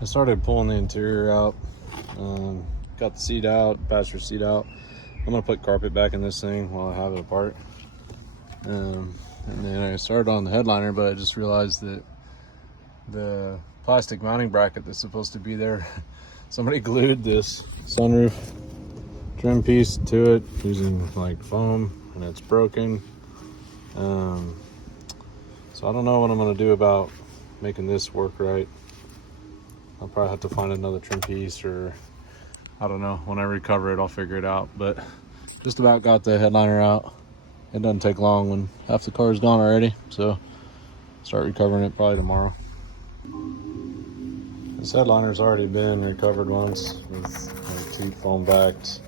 I started pulling the interior out, got the seat out, passenger seat out. I'm gonna put carpet back in this thing while I have it apart. And then I started on the headliner, but I just realized that the plastic mounting bracket that's supposed to be there, somebody glued this sunroof trim piece to it using like foam, and it's broken. So I don't know what I'm gonna do about making this work right. I'll probably have to find another trim piece, or I don't know, when I recover it I'll figure it out. But just about got the headliner out. It doesn't take long when half the car is gone already, so start recovering it probably tomorrow. This headliner's already been recovered once with like teeth foam backed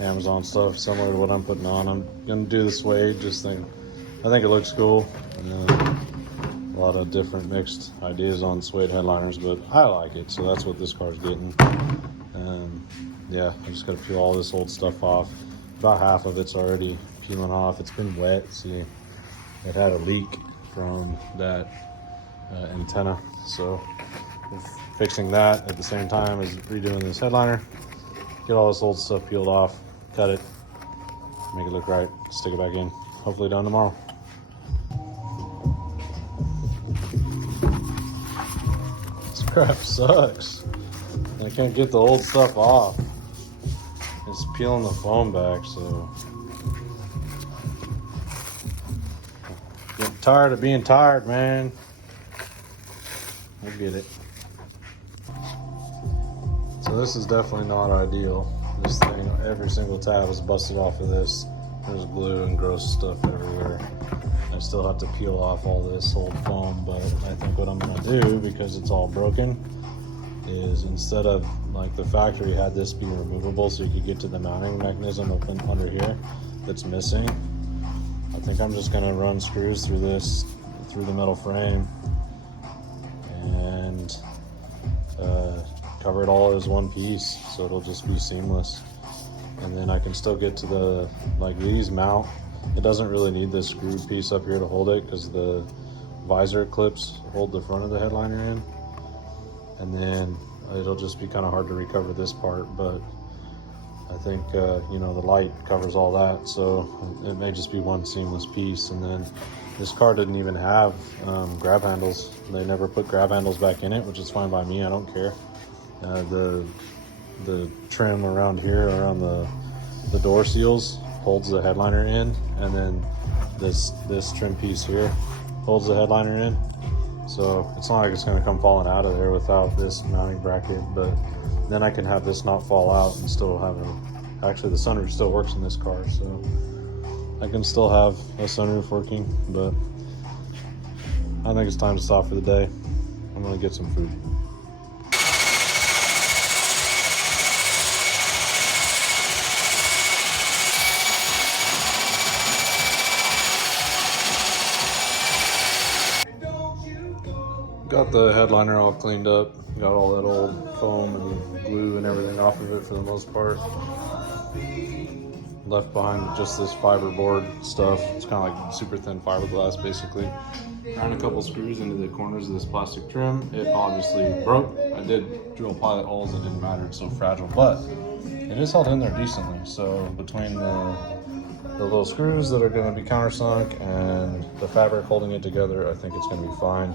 Amazon stuff similar to what I'm putting on. I'm gonna do the suede, I think it looks cool. A lot of different mixed ideas on suede headliners, but I like it, so that's what this car's getting. Yeah, I just gotta peel all this old stuff off. About half of it's already peeling off. It's been wet. See, it had a leak from that antenna, so we're fixing that at the same time as redoing this headliner. Get all this old stuff peeled off, cut it, make it look right, stick it back in. Hopefully done tomorrow. This crap sucks. I can't get the old stuff off. It's peeling the foam back, so getting tired of being tired, man. I get it. So this is definitely not ideal. This thing, every single tab is busted off of this. There's glue and gross stuff everywhere. I still have to peel off all this old foam, but I think what I'm gonna do, because it's all broken, is instead of like the factory had this be removable so you could get to the mounting mechanism up under here that's missing, I think I'm just gonna run screws through the metal frame and cover it all as one piece, so it'll just be seamless. And then I can still get to the, like these mount, it doesn't really need this screw piece up here to hold it because the visor clips hold the front of the headliner in. And then it'll just be kind of hard to recover this part, but I think you know, the light covers all that, so it may just be one seamless piece. And then this car didn't even have grab handles. They never put grab handles back in it, which is fine by me, I don't care. The trim around here, around the door seals, holds the headliner in, and then this trim piece here holds the headliner in. So it's not like it's gonna come falling out of there without this mounting bracket, but then I can have this not fall out and still have actually the sunroof still works in this car, so I can still have a sunroof working. But I think it's time to stop for the day. I'm gonna get some food. Got the headliner all cleaned up, got all that old foam and glue and everything off of it for the most part. Left behind just this fiberboard stuff. It's kind of like super thin fiberglass basically. Ran a couple screws into the corners of this plastic trim. It obviously broke. I did drill pilot holes, it didn't matter, it's so fragile, but it is held in there decently. So between the little screws that are going to be countersunk and the fabric holding it together, I think it's going to be fine.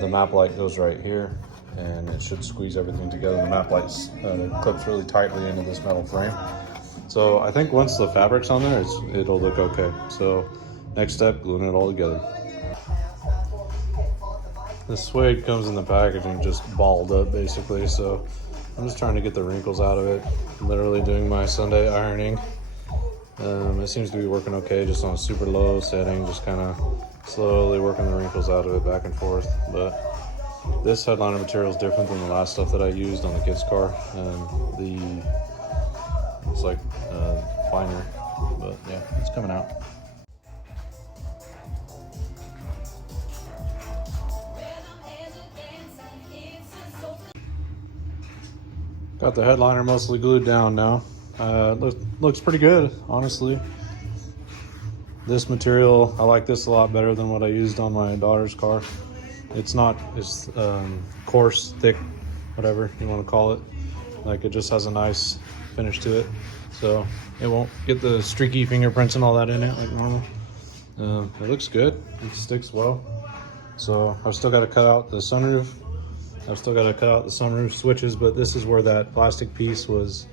The map light goes right here, and it should squeeze everything together. The map light clips really tightly into this metal frame. So I think once the fabric's on there, it'll look okay. So next step, gluing it all together. The suede comes in the packaging just balled up basically, so I'm just trying to get the wrinkles out of it. I'm literally doing my Sunday ironing. It seems to be working okay, just on a super low setting, just kind of slowly working the wrinkles out of it back and forth. But this headliner material is different than the last stuff that I used on the kids' car. It's like finer, but yeah, it's coming out. Got the headliner mostly glued down now. Looks pretty good, honestly. This material, I like this a lot better than what I used on my daughter's car. It's coarse, thick whatever you want to call it. Like, it just has a nice finish to it, so it won't get the streaky fingerprints and all that in it like normal. It looks good. It sticks well. So I've still got to cut out the sunroof. I've still got to cut out the sunroof switches, but this is where that plastic piece was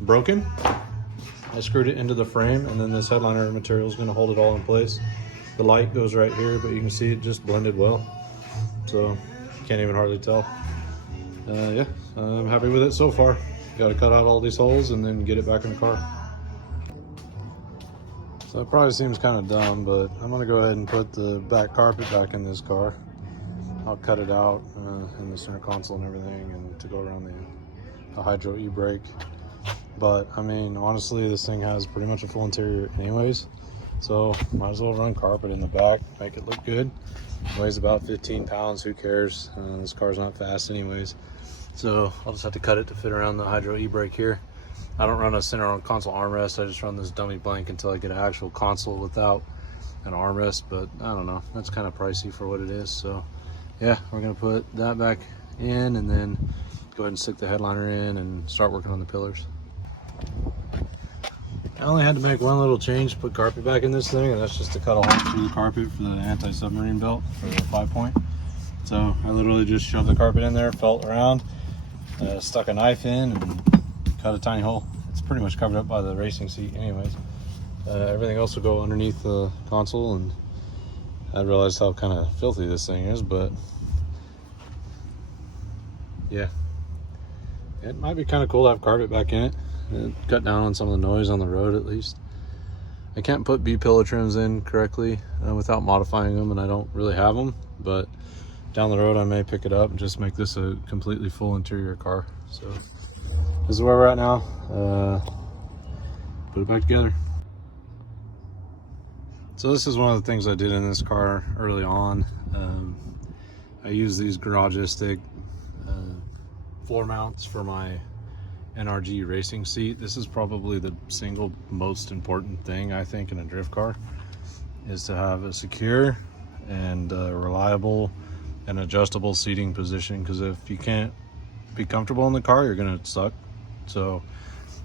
broken. I screwed it into the frame, and then this headliner material is going to hold it all in place. The light goes right here, but you can see it just blended well, so you can't even hardly tell. Yeah, I'm happy with it so far. Got to cut out all these holes and then get it back in the car. So it probably seems kind of dumb, but I'm gonna go ahead and put the back carpet back in this car. I'll cut it out in the center console and everything, and to go around the hydro e-brake. But I mean, honestly, this thing has pretty much a full interior anyways, so might as well run carpet in the back, make it look good. It weighs about 15 pounds, who cares? This car's not fast anyways. So I'll just have to cut it to fit around the hydro e-brake here. I don't run a center console armrest. I just run this dummy blank until I get an actual console without an armrest, but I don't know. That's kind of pricey for what it is. So yeah, we're gonna put that back in and then go ahead and stick the headliner in and start working on the pillars. I only had to make one little change to put carpet back in this thing, and that's just to cut a hole through the carpet for the anti-submarine belt for the 5-point. So I literally just shoved the carpet in there, felt around, stuck a knife in, and cut a tiny hole. It's pretty much covered up by the racing seat anyways. Everything else will go underneath the console, and I realized how kind of filthy this thing is, but yeah. It might be kind of cool to have carpet back in it. Cut down on some of the noise on the road at least. I can't put B-pillow trims in correctly without modifying them, and I don't really have them, but down the road I may pick it up and just make this a completely full interior car. So this is where we're at now. Put it back together. So this is one of the things I did in this car early on. I use these Garagistic floor mounts for my NRG racing seat. This is probably the single most important thing I think in a drift car, is to have a secure and reliable and adjustable seating position, because if you can't be comfortable in the car, you're gonna suck. So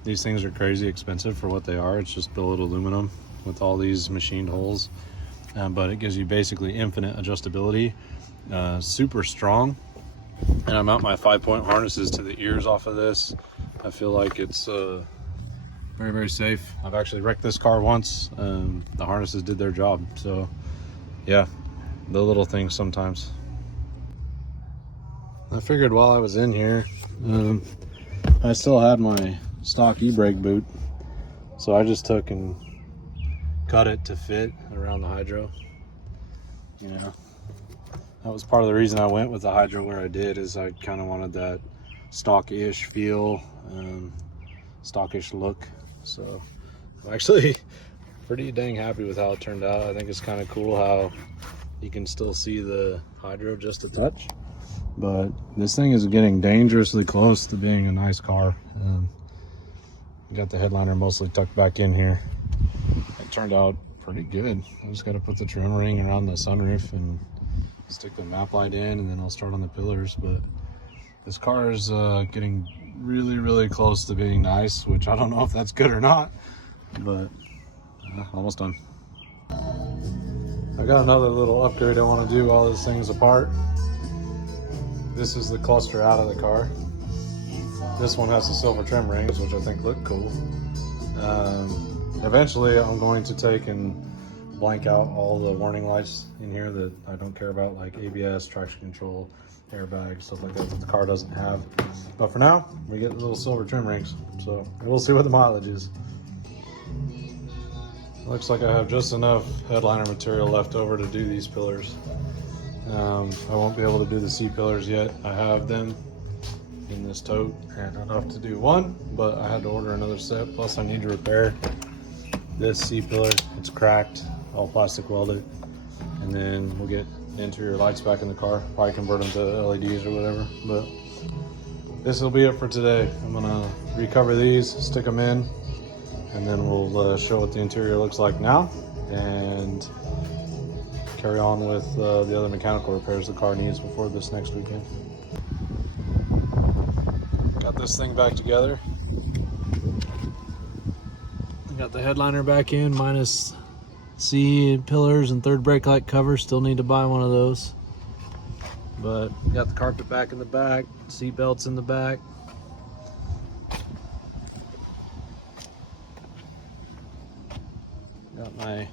these things are crazy expensive for what they are. It's just billet aluminum with all these machined holes, but it gives you basically infinite adjustability, super strong. And I mount my 5-point harnesses to the ears off of this. I feel like it's very, very safe. I've actually wrecked this car once. The harnesses did their job. So yeah, the little things sometimes. I figured while I was in here, I still had my stock e-brake boot. So I just took and cut it to fit around the hydro. You know, that was part of the reason I went with the hydro where I did, is I kind of wanted that stock-ish feel, stock-ish look. So I'm actually pretty dang happy with how it turned out. I think it's kind of cool how you can still see the hydro just a touch, but this thing is getting dangerously close to being a nice car. Got the headliner mostly tucked back in here. It turned out pretty good. I just got to put the trim ring around the sunroof and stick the map light in, and then I'll start on the pillars. But this car is getting really, really close to being nice, which I don't know if that's good or not, but almost done. I got another little upgrade I want to do while this thing's apart. This is the cluster out of the car. This one has the silver trim rings, which I think look cool. Eventually I'm going to take and blank out all the warning lights in here that I don't care about, like ABS, traction control, airbag, stuff like that the car doesn't have. But for now, we get the little silver trim rings, so we'll see what the mileage is. Looks like I have just enough headliner material left over to do these pillars. I won't be able to do the C pillars yet. I have them in this tote and enough to do one, but I had to order another set. Plus I need to repair this C pillar. It's cracked, all plastic welded, and then we'll get interior lights back in the car, probably convert them to LEDs or whatever. But this will be it for today. I'm gonna recover these, stick them in, and then we'll show what the interior looks like now and carry on with the other mechanical repairs the car needs before this next weekend. Got this thing back together. Got the headliner back in, minus C pillars and third brake light cover. Still need to buy one of those. But got the carpet back in the back, seat belts in the back. Got my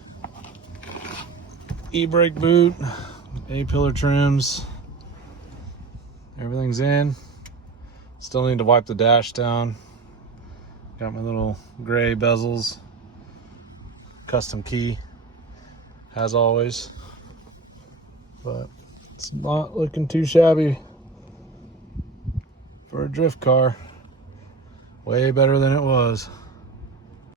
ebrake boot, A-pillar trims. Everything's in. Still need to wipe the dash down. Got my little gray bezels. Custom key, as always. But it's not looking too shabby for a drift car. Way better than it was.